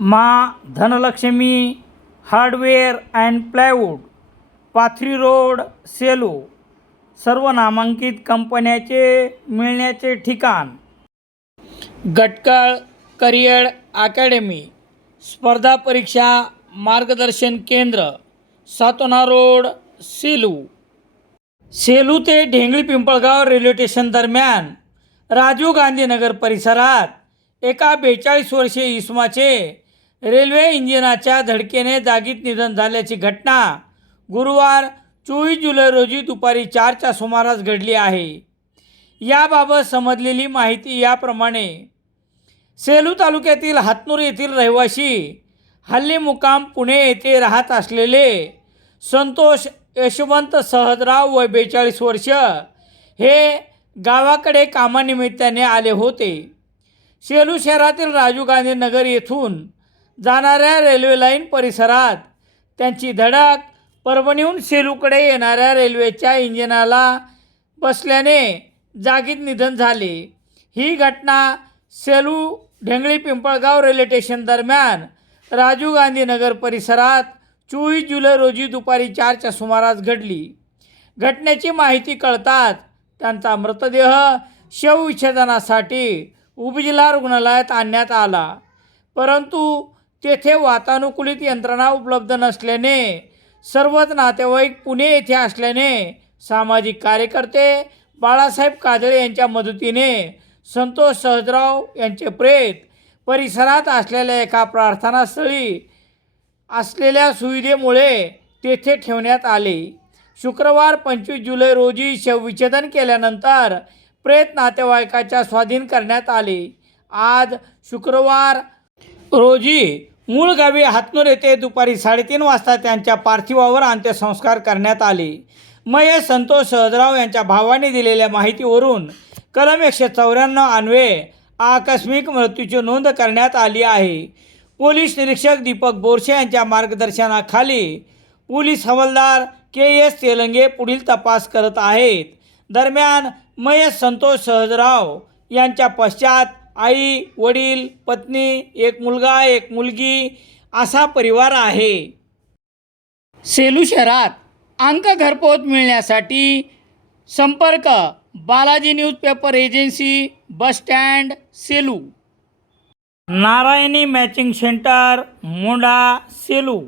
मा Dhanalakshmi hardware and plywood Pathri road Selu सर्व नामांकित कंपन्याचे मिळण्याचे ठिकाण. गटकळ करिअर अकॅडमी स्पर्धा परीक्षा मार्गदर्शन केंद्र सातोना रोड सेलू. सेलू ते ढेंगळी पिंपळगाव रेल्वे स्टेशन दरम्यान राजीव गांधीनगर परिसरात एका बेचाळीस वर्षीय इसमाचे रेल्वे इंजिनाच्या धडकेने जागीत निधन झाल्याची घटना. गुरुवार चोवीस जुलै रोजी दुपारी चारच्या सुमारास घडली आहे. याबाबत समजलेली माहिती याप्रमाणे. सेलू तालुक्यातील हातनूर येथील रहिवासी हल्ली मुकाम पुणे येथे राहत असलेले संतोष यशवंत सहजराव वय बेचाळीस वर्ष हे गावाकडे कामानिमित्ताने आले होते. सेलू शहरातील राजीव गांधी नगर येथून जाणाऱ्या रेल्वे लाईन परिसरात. त्यांची धडक परभणीहून सेलूकडे येणाऱ्या रेल्वेच्या इंजिनाला बसल्याने जागीत निधन झाले. ही घटना सेलू ढेंगळी पिंपळगाव रेल्वे स्टेशन दरम्यान राजीव गांधी नगर परिसरात चोवीस जुलै रोजी दुपारी चारच्या सुमारास घडली. घटनेची माहिती कळताच त्यांचा मृतदेह शवविच्छेदनासाठी उपजिल्हा रुग्णालयात आणण्यात आला. परंतु तेथे वातानुकूलित यंत्रणा उपलब्ध नसल्याने सर्वच नातेवाईक पुणे येथे असल्याने सामाजिक कार्यकर्ते बाळासाहेब काजळे यांच्या मदतीने संतोष सहजराव यांचे प्रेत परिसरात असलेल्या एका प्रार्थनास्थळी असलेल्या सुविधेमुळे तेथे ठेवण्यात आले. शुक्रवार पंचवीस जुलै रोजी शवविच्छेदन केल्यानंतर प्रेत नातेवाईकाच्या स्वाधीन करण्यात आले. आज शुक्रवार रोजी मूळ गावी हातनूर येथे दुपारी साडेतीन वाजता त्यांच्या पार्थिवावर अंत्यसंस्कार करण्यात आले. महेश संतोष सहजराव यांच्या भावाने दिलेल्या माहितीवरून कलम एकशे चौऱ्याण्णव अन्वये आकस्मिक मृत्यूची नोंद करण्यात आली आहे. पोलीस निरीक्षक दीपक बोरसे यांच्या मार्गदर्शनाखाली पोलीस हवालदार के एस तेलंगे पुढील तपास करत आहेत. दरम्यान मयत संतोष सहजराव यांच्या पश्चात आई वडील पत्नी एक मुलगा एक मुलगी असा परिवार आहे. सेलू शहरात अंक घरपोच मिळण्यासाठी संपर्क Balaji newspaper agency bus stand Selu. Narayani matching centre Monda Selu.